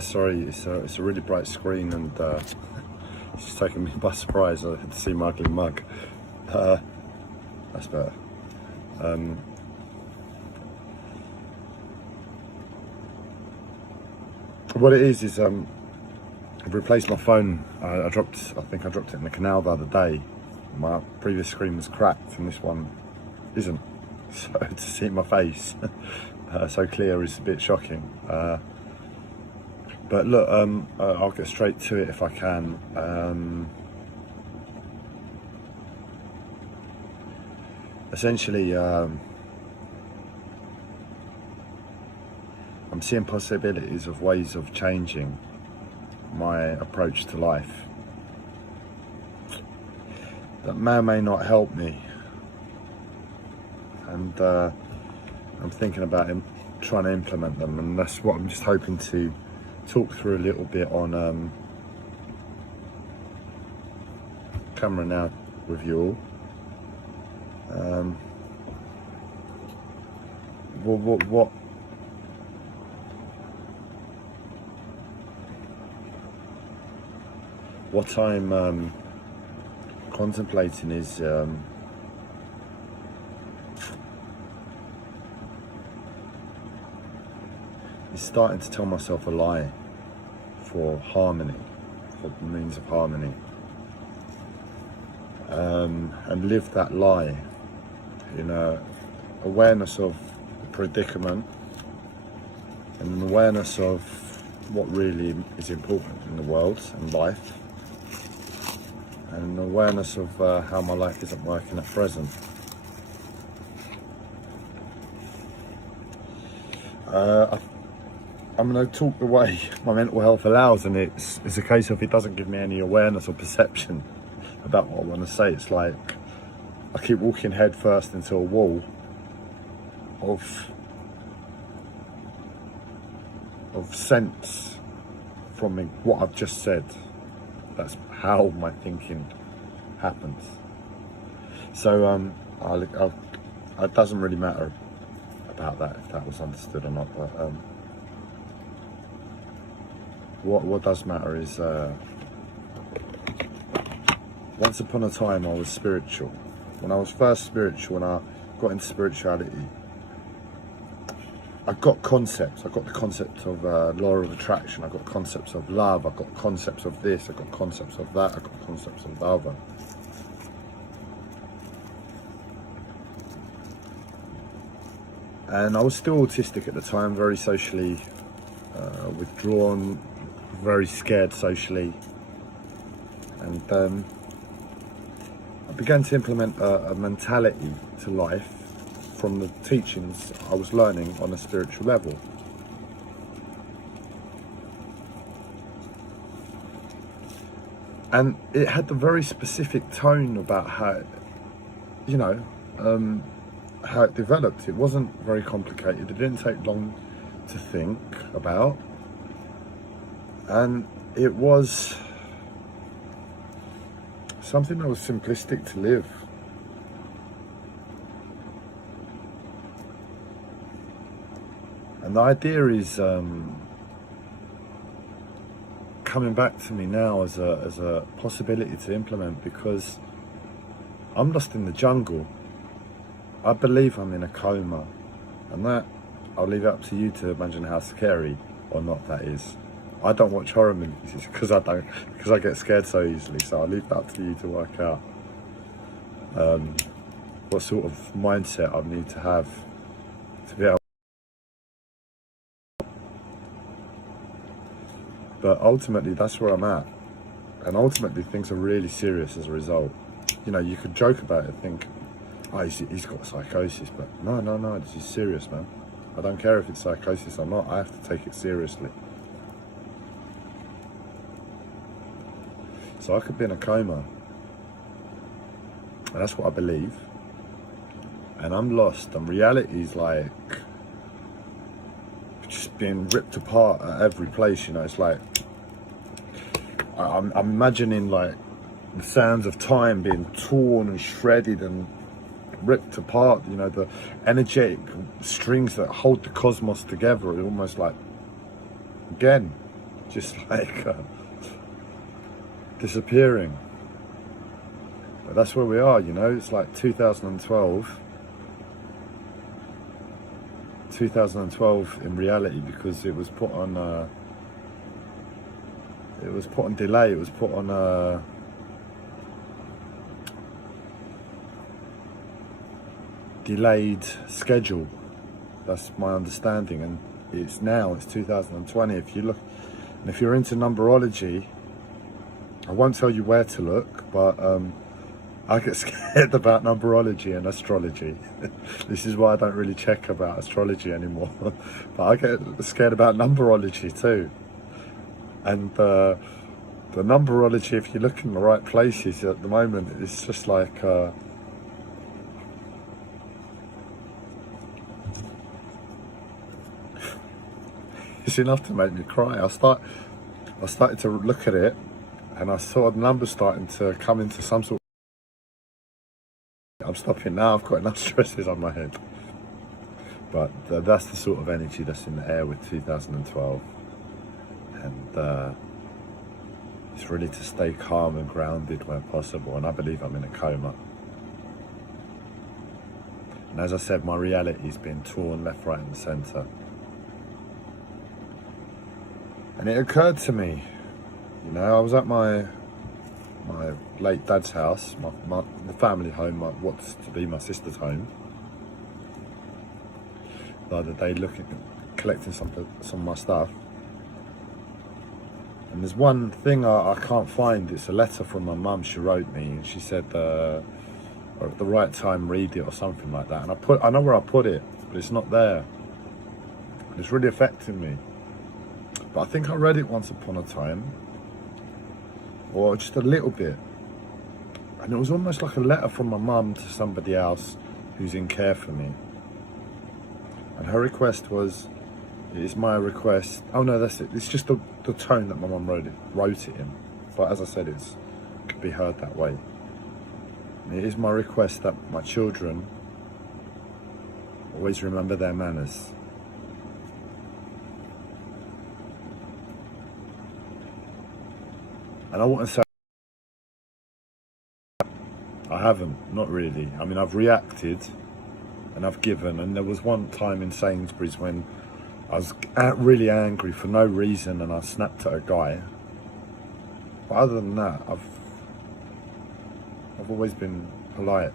Sorry, it's a really bright screen, and it's just taken me by surprise. I had to see my ugly mug. That's better. What it is I've replaced my phone. I think I dropped it in the canal the other day. My previous screen was cracked, and this one isn't. So to see my face so clear is a bit shocking. But look, I'll get straight to it if I can. Essentially, I'm seeing possibilities of ways of changing my approach to life that may or may not help me, and I'm thinking about trying to implement them, and that's what I'm just hoping to talk through a little bit on camera now with you all. What I'm contemplating is starting to tell myself a lie for harmony, for the means of harmony, and live that lie in a awareness of the predicament and an awareness of what really is important in the world and life, and an awareness of how my life isn't working at present. I'm going to talk the way my mental health allows, and it's a case of it doesn't give me any awareness or perception about what I want to say. It's like I keep walking head first into a wall of sense from what I've just said. That's how my thinking happens. So it doesn't really matter about that, if that was understood or not, but what does matter is once upon a time I was spiritual. When I was first spiritual, when I got into spirituality, I got concepts. I got the concept of law of attraction. I got concepts of love. I got concepts of this. I got concepts of that. I got concepts of the other. And I was still autistic at the time, very socially withdrawn, very scared socially. And I began to implement a mentality to life from the teachings I was learning on a spiritual level. And it had a very specific tone about how, how it developed. It wasn't very complicated. It didn't take long to think about. And it was something that was simplistic to live. And the idea is coming back to me now as a possibility to implement, because I'm lost in the jungle. I believe I'm in a coma, and that I'll leave it up to you to imagine how scary or not that is. I don't watch horror movies because I get scared so easily, so I'll leave that up to you to work out what sort of mindset I need to have to be able. But ultimately, that's where I'm at. And ultimately, things are really serious as a result. You could joke about it, think, oh, he's got psychosis, but no, this is serious, man. I don't care if it's psychosis or not, I have to take it seriously. So I could be in a coma, and that's what I believe. And I'm lost, and reality is like just being ripped apart at every place. It's like I'm imagining like the sands of time being torn and shredded and ripped apart. The energetic strings that hold the cosmos together are almost like, again, just like disappearing. But that's where we are, you know. It's like 2012 in reality, because it was put on delay, it was put on delayed schedule. That's my understanding, and it's 2020. If you look, and if you're into numerology, I won't tell you where to look, but I get scared about numerology and astrology. This is why I don't really check about astrology anymore. But I get scared about numerology too. And the numerology, if you look in the right places at the moment, it's just like it's enough to make me cry. I started to look at it, and I saw the numbers starting to come into some sort. I'm stopping now. I've got enough stresses on my head. But that's the sort of energy that's in the air with 2012, and it's really to stay calm and grounded where possible. And I believe I'm in a coma. And as I said, my reality's been torn left, right, and centre. And it occurred to me, you know, I was at my late dad's house, the family home, what's to be my sister's home, the other day, collecting some of my stuff. And there's one thing I can't find. It's a letter from my mum. She wrote me, and she said, at the right time, read it, or something like that. And I know where I put it, but it's not there. It's really affecting me. But I think I read it once upon a time, or just a little bit. And it was almost like a letter from my mum to somebody else who's in care for me. And her request was, it is my request. Oh no, that's it. It's just the tone that my mum wrote it in. But as I said, it could be heard that way. And it is my request that my children always remember their manners. And I want to say, I haven't, not really. I mean, I've reacted and I've given, and there was one time in Sainsbury's when I was really angry for no reason, and I snapped at a guy. But other than that, I've always been polite.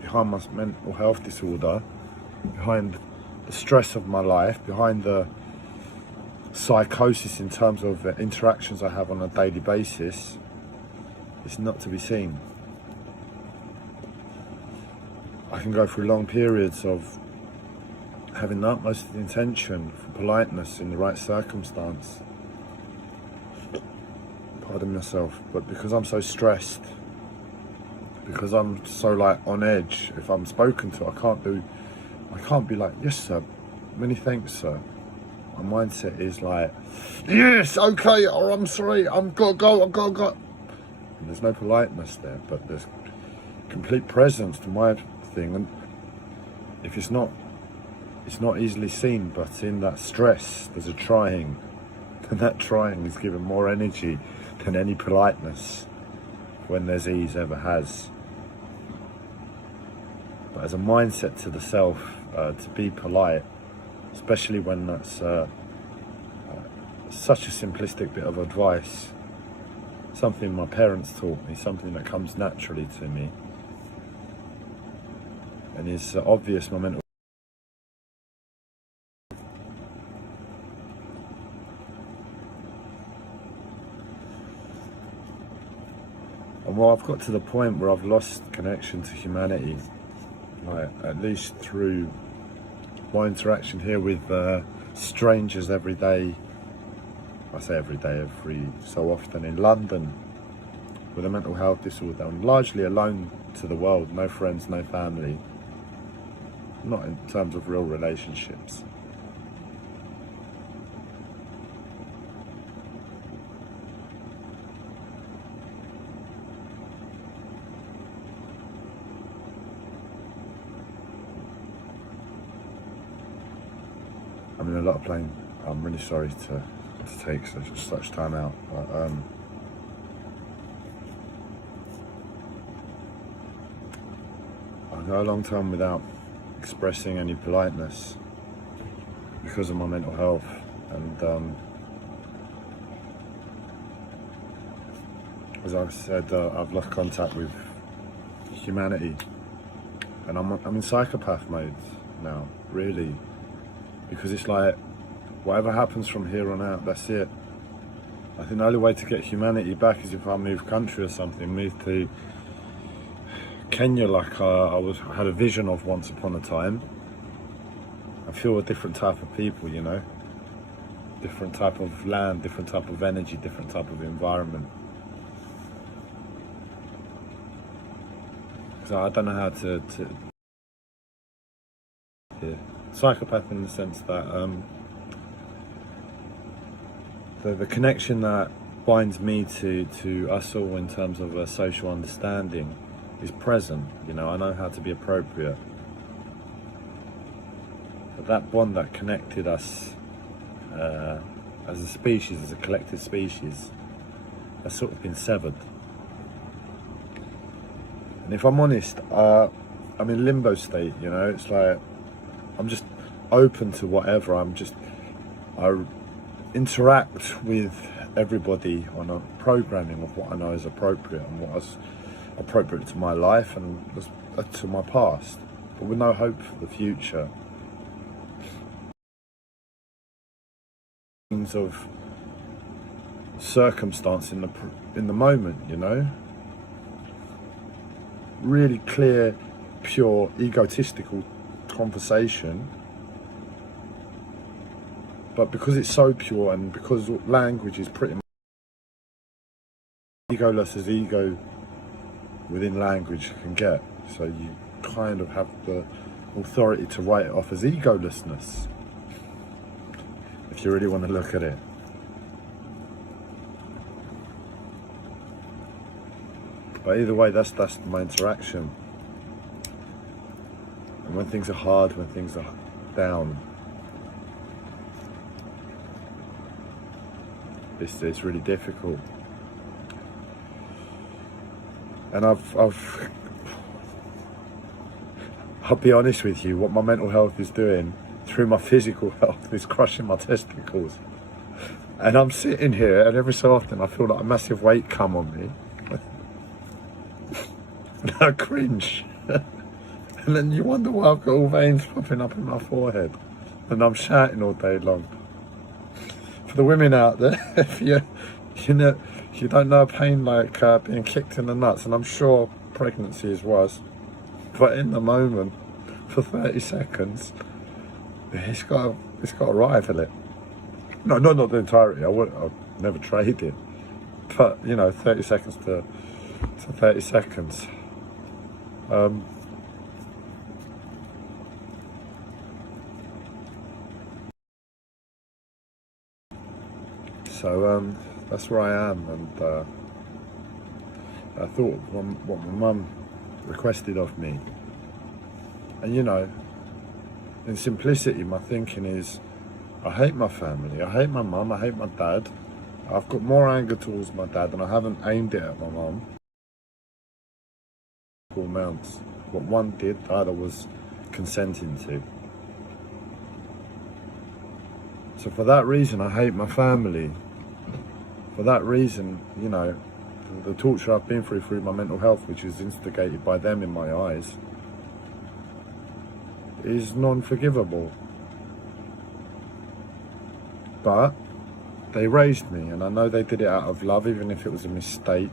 Behind my mental health disorder, behind the stress of my life, behind the psychosis in terms of interactions I have on a daily basis, it's not to be seen. I can go through long periods of having the utmost intention for politeness in the right circumstance. Pardon myself, but because I'm so stressed, because I'm so like on edge, if I'm spoken to, I can't be like, yes sir, many thanks sir. My mindset is like, yes, okay, or I'm sorry, I've got to go. And there's no politeness there, but there's complete presence to my thing. And if it's not easily seen, but in that stress, there's a trying. And that trying is given more energy than any politeness when there's ease ever has. But as a mindset to the self, to be polite, especially when that's such a simplistic bit of advice, something my parents taught me, something that comes naturally to me, and is obvious my mental. And well, I've got to the point where I've lost connection to humanity, like at least through my interaction here with strangers every day. I say every day, every so often in London with a mental health disorder. I'm largely alone to the world, no friends, no family, not in terms of real relationships. I'm in a lot of pain. I'm really sorry to take such time out, but I go a long time without expressing any politeness because of my mental health, and as I said, I've lost contact with humanity, and I'm in psychopath mode now, really, because it's like, whatever happens from here on out, that's it. I think the only way to get humanity back is if I move country or something, move to Kenya, like I had a vision of once upon a time. I feel a different type of people, you know, different type of land, different type of energy, different type of environment. So I don't know how to yeah. Psychopath in the sense that the connection that binds me to us all in terms of a social understanding is present. You know, I know how to be appropriate. But that bond that connected us as a species, as a collective species, has sort of been severed. And if I'm honest, I'm in limbo state, you know. It's like I'm just open to whatever. I interact with everybody on a programming of what I know is appropriate and what's appropriate to my life and to my past, but with no hope for the future. Things of circumstance in the moment, you know. Really clear, pure, egotistical conversation. But because it's so pure and because language is pretty much egoless as ego within language can get, so you kind of have the authority to write it off as egolessness, if you really want to look at it. But either way, that's my interaction. And when things are hard, when things are down, it's really difficult. And I'll be honest with you, what my mental health is doing through my physical health is crushing my testicles. And I'm sitting here, and every so often I feel like a massive weight come on me. And I cringe. And then you wonder why I've got all veins popping up in my forehead. And I'm shouting all day long. For the women out there, if you don't know pain like being kicked in the nuts, and I'm sure pregnancy is worse, but in the moment, for 30 seconds, it's got to rival it. No, not the entirety. I'd never trade it, but you know, 30 seconds to 30 seconds. So that's where I am, and I thought what my mum requested of me, and you know, in simplicity, my thinking is, I hate my family, I hate my mum, I hate my dad. I've got more anger towards my dad, and I haven't aimed it at my mum. Amounts. What one did, the other was consenting to. So for that reason, I hate my family. For that reason, you know, the torture I've been through my mental health, which is instigated by them in my eyes, is non-forgivable. But they raised me, and I know they did it out of love, even if it was a mistake,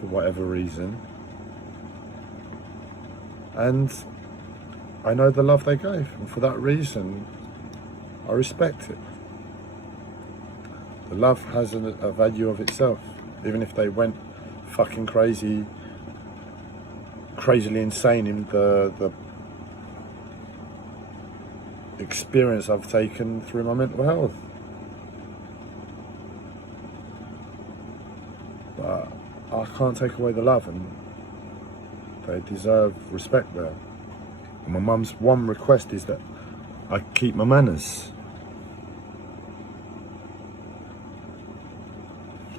for whatever reason. And I know the love they gave, and for that reason, I respect it. The love has a value of itself, even if they went fucking crazily insane in the experience I've taken through my mental health. But I can't take away the love, and they deserve respect there. And my mum's one request is that I keep my manners.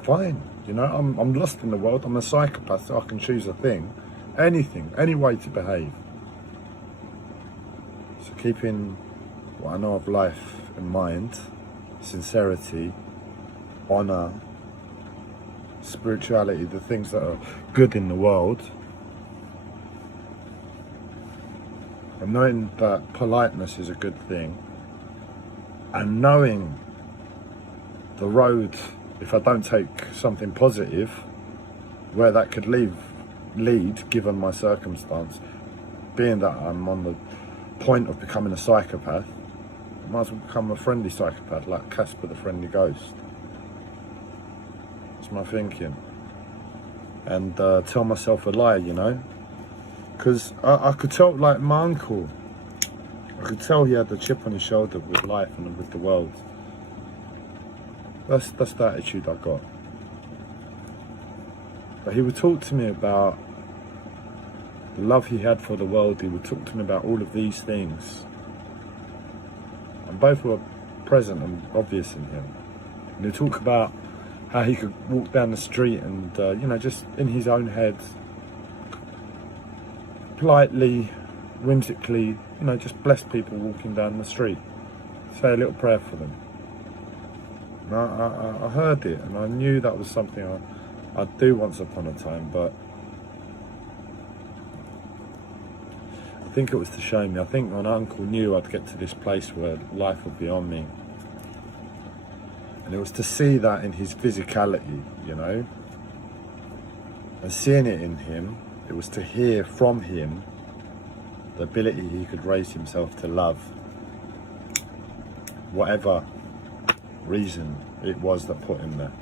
Fine, you know, I'm lost in the world. I'm a psychopath, so I can choose a thing, anything, any way to behave. So keeping what I know of life in mind, sincerity, honour, spirituality, the things that are good in the world, and knowing that politeness is a good thing, and knowing the road, if I don't take something positive, where that could lead given my circumstance, being that I'm on the point of becoming a psychopath, I might as well become a friendly psychopath, like Casper the Friendly Ghost. That's my thinking. And tell myself a lie, you know, because I could tell, like my uncle, I could tell he had the chip on his shoulder with life and with the world. That's the attitude I got. But he would talk to me about the love he had for the world. He would talk to me about all of these things, and both were present and obvious in him. And he'd talk about how he could walk down the street and, you know, just in his own head, politely, whimsically, you know, just bless people walking down the street. Say a little prayer for them. And I heard it, and I knew that was something I'd do once upon a time, but I think it was to show me. I think my uncle knew I'd get to this place where life would be on me. And it was to see that in his physicality, you know. And seeing it in him, it was to hear from him the ability he could raise himself to love. Whatever reason it was that put him there.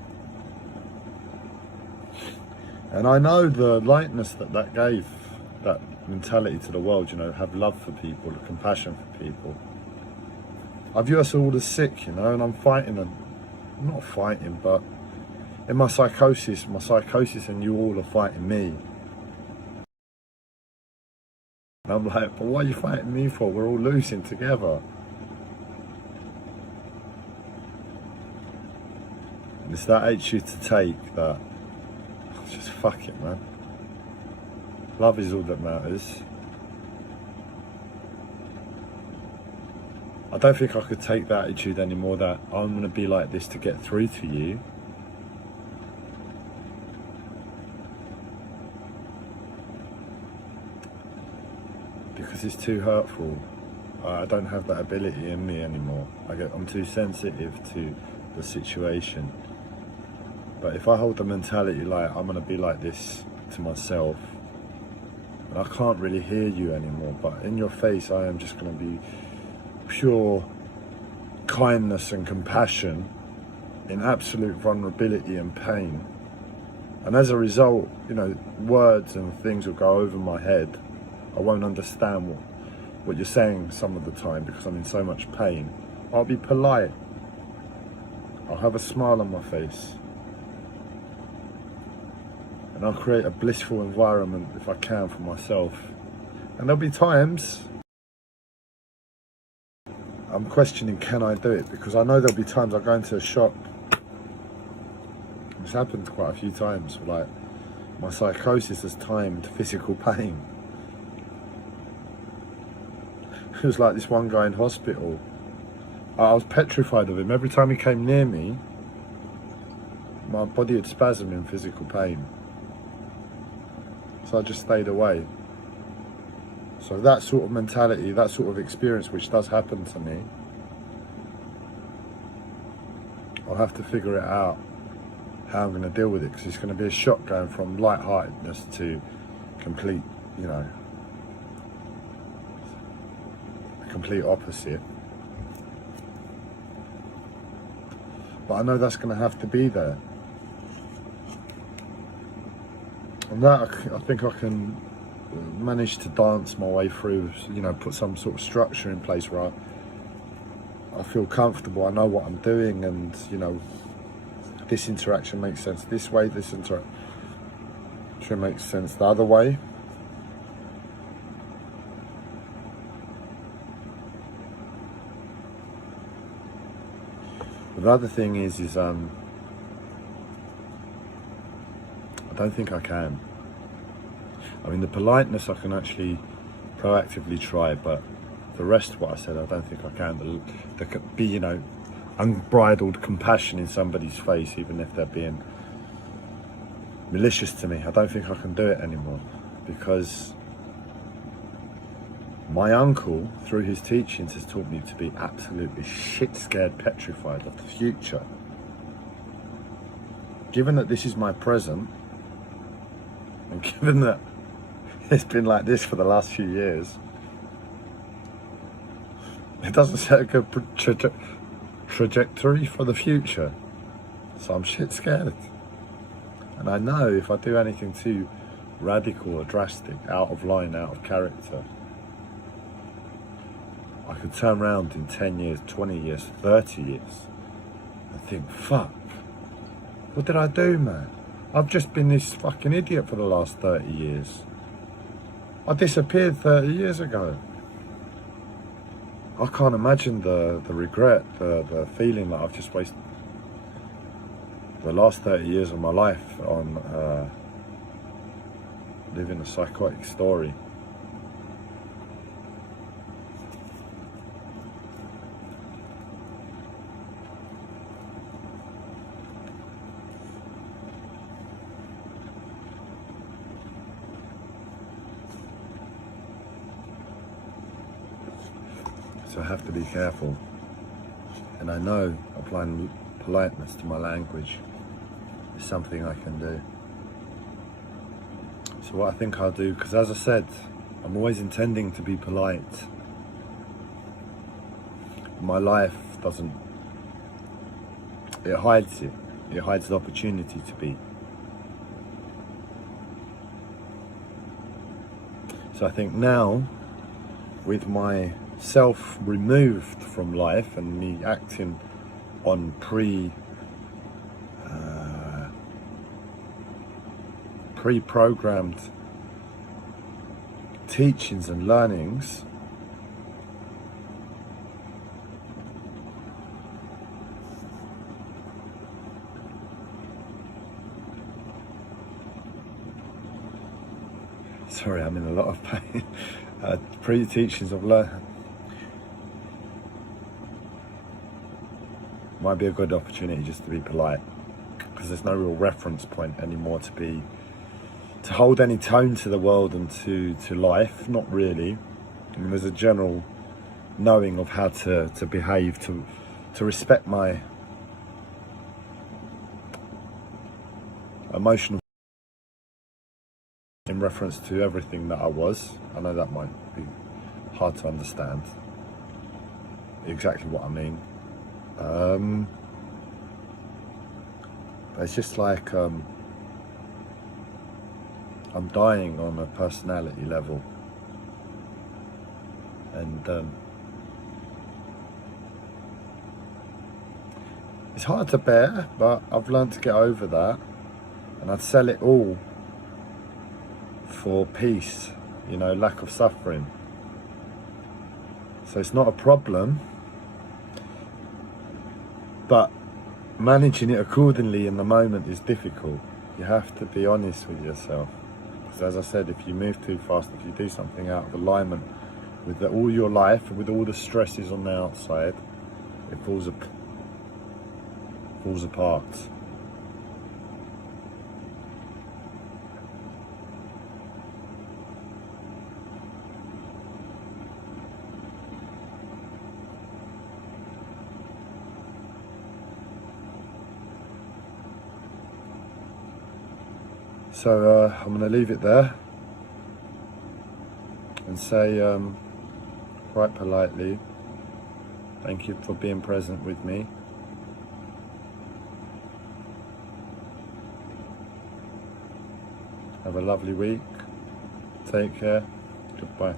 And I know the lightness that gave, that mentality to the world, you know, have love for people, compassion for people. I view us all as sick, you know, and I'm fighting them. Not fighting, but in my psychosis and you all are fighting me. And I'm like, but what are you fighting me for? We're all losing together. And it's that attitude to take that, just fuck it, man. Love is all that matters. I don't think I could take that attitude anymore, that I'm going to be like this to get through to you. Because it's too hurtful. I don't have that ability in me anymore. I'm too sensitive to the situation. But if I hold the mentality like I'm going to be like this to myself, and I can't really hear you anymore, but in your face I am just going to be pure kindness and compassion in absolute vulnerability and pain. And as a result, you know, words and things will go over my head. I won't understand what you're saying some of the time because I'm in so much pain. I'll be polite. I'll have a smile on my face. And I'll create a blissful environment if I can for myself. And there'll be times I'm questioning, can I do it? Because I know there'll be times I go into a shop. It's happened quite a few times. Like, my psychosis has timed physical pain. It was like this one guy in hospital. I was petrified of him. Every time he came near me, my body would spasm in physical pain. So I just stayed away. So that sort of mentality, that sort of experience, which does happen to me, I'll have to figure it out how I'm going to deal with it, because it's going to be a shock going from lightheartedness to complete, you know, complete opposite. But I know that's going to have to be there. And that I think I can manage to dance my way through, you know, put some sort of structure in place where I feel comfortable, I know what I'm doing, and, you know, this interaction makes sense this way, this interaction makes sense the other way. The other thing is I don't think I can. I mean, the politeness I can actually proactively try, but the rest of what I said, I don't think I can. There could be, unbridled compassion in somebody's face, even if they're being malicious to me. I don't think I can do it anymore, because my uncle, through his teachings, has taught me to be absolutely shit scared, petrified of the future. Given that this is my present, and given that it's been like this for the last few years, it doesn't set a good trajectory for the future. So I'm shit scared. And I know if I do anything too radical or drastic, out of line, out of character, I could turn around in 10 years, 20 years, 30 years and think, fuck, what did I do, man? I've just been this fucking idiot for the last 30 years. I disappeared 30 years ago. I can't imagine the regret, the feeling that I've just wasted the last 30 years of my life on living a psychotic story. So I have to be careful. And I know applying politeness to my language is something I can do. So what I think I'll do, because as I said, I'm always intending to be polite. My life doesn't, it hides it. It hides the opportunity to be. So I think now, with my self removed from life and me acting on pre-programmed teachings and learnings, sorry, I'm in a lot of pain. Pre-teachings of learning might be a good opportunity just to be polite, because there's no real reference point anymore to hold any tone to the world and to life. Not really. I mean, there's a general knowing of how to behave, to respect my emotional in reference to everything that I was. I know that might be hard to understand exactly what I mean. But it's just like I'm dying on a personality level, and it's hard to bear, but I've learned to get over that, and I'd sell it all for peace, lack of suffering. So it's not a problem, but managing it accordingly in the moment is difficult. You have to be honest with yourself, because as I said, if you move too fast, if you do something out of alignment with all your life, with all the stresses on the outside, it falls apart. So I'm going to leave it there and say quite politely, thank you for being present with me. Have a lovely week. Take care. Goodbye.